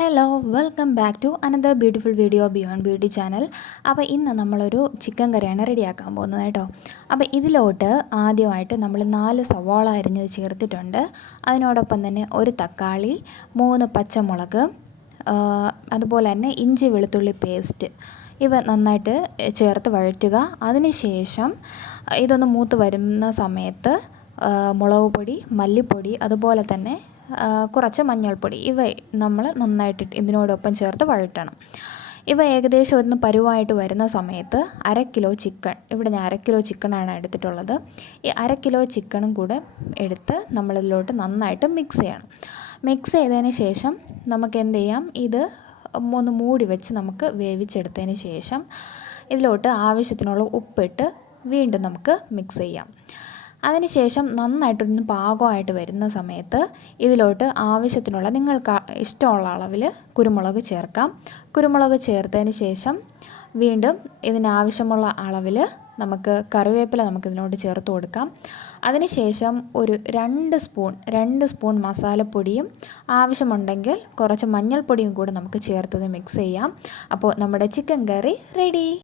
Hello welcome back to another beautiful video beyond beauty channel. അപ്പോൾ ഇന്ന് നമ്മളൊരു chicken കറിയാണ് റെഡിയാക്കാൻ പോകുന്നത് കേട്ടോ. അപ്പോൾ ഇതിലോട്ട് ആദ്യമായിട്ട് നമ്മൾ 4 സവാള അരിഞ്ഞത് ചേർത്തിട്ടുണ്ട്. അതിനോടൊപ്പം തന്നെ ഒരു തക്കാളി, 3 പച്ചമുളക്, അതുപോലെ തന്നെ ഇഞ്ചി വെളുത്തുള്ളി പേസ്റ്റ് ഇവ നന്നായിട്ട് ചേർത്ത് വഴറ്റുക. അതിനുശേഷം ഇതൊന്ന് മൂത്ത് വരുന്ന സമയത്ത് മുളക് പൊടി, മല്ലിപ്പൊടി, അതുപോലെ തന്നെ കുറച്ച് മഞ്ഞൾപ്പൊടി ഇവ നമ്മൾ നന്നായിട്ട് ഇതിനോടൊപ്പം ചേർത്ത് വഴറ്റണം. ഇവ ഏകദേശം ഒന്ന് പരുവായിട്ട് വരുന്ന സമയത്ത് 1/2 കിലോ ചിക്കൻ, ഇവിടെ ഞാൻ 1/2 കിലോ ചിക്കനാണ് എടുത്തിട്ടുള്ളത്. ഈ 1/2 കിലോ ചിക്കനും കൂടെ എടുത്ത് നമ്മളിതിലോട്ട് നന്നായിട്ട് മിക്സ് ചെയ്യണം. മിക്സ് ചെയ്തതിന് ശേഷം നമുക്ക് എന്ത് ചെയ്യാം, ഇത് ഒന്ന് മൂടി വെച്ച് നമുക്ക് വേവിച്ചെടുത്തതിന് ശേഷം ഇതിലോട്ട് ആവശ്യത്തിനുള്ള ഉപ്പിട്ട് വീണ്ടും നമുക്ക് മിക്സ് ചെയ്യാം. അതിനുശേഷം നന്നായിട്ടൊന്ന് പാകമായിട്ട് വരുന്ന സമയത്ത് ഇതിലോട്ട് ആവശ്യത്തിനുള്ള നിങ്ങൾക്ക് ഇഷ്ടമുള്ള അളവിൽ കുരുമുളക് ചേർക്കാം. കുരുമുളക് ചേർത്തതിന് ശേഷം വീണ്ടും ഇതിനാവശ്യമുള്ള അളവിൽ നമുക്ക് കറിവേപ്പില നമുക്കിതിനോട് ചേർത്ത് കൊടുക്കാം. അതിനുശേഷം ഒരു 2 സ്പൂൺ മസാലപ്പൊടിയും ആവശ്യമുണ്ടെങ്കിൽ കുറച്ച് മഞ്ഞൾപ്പൊടിയും കൂടി നമുക്ക് ചേർത്തത് മിക്സ് ചെയ്യാം. അപ്പോൾ നമ്മുടെ ചിക്കൻ കറി റെഡി.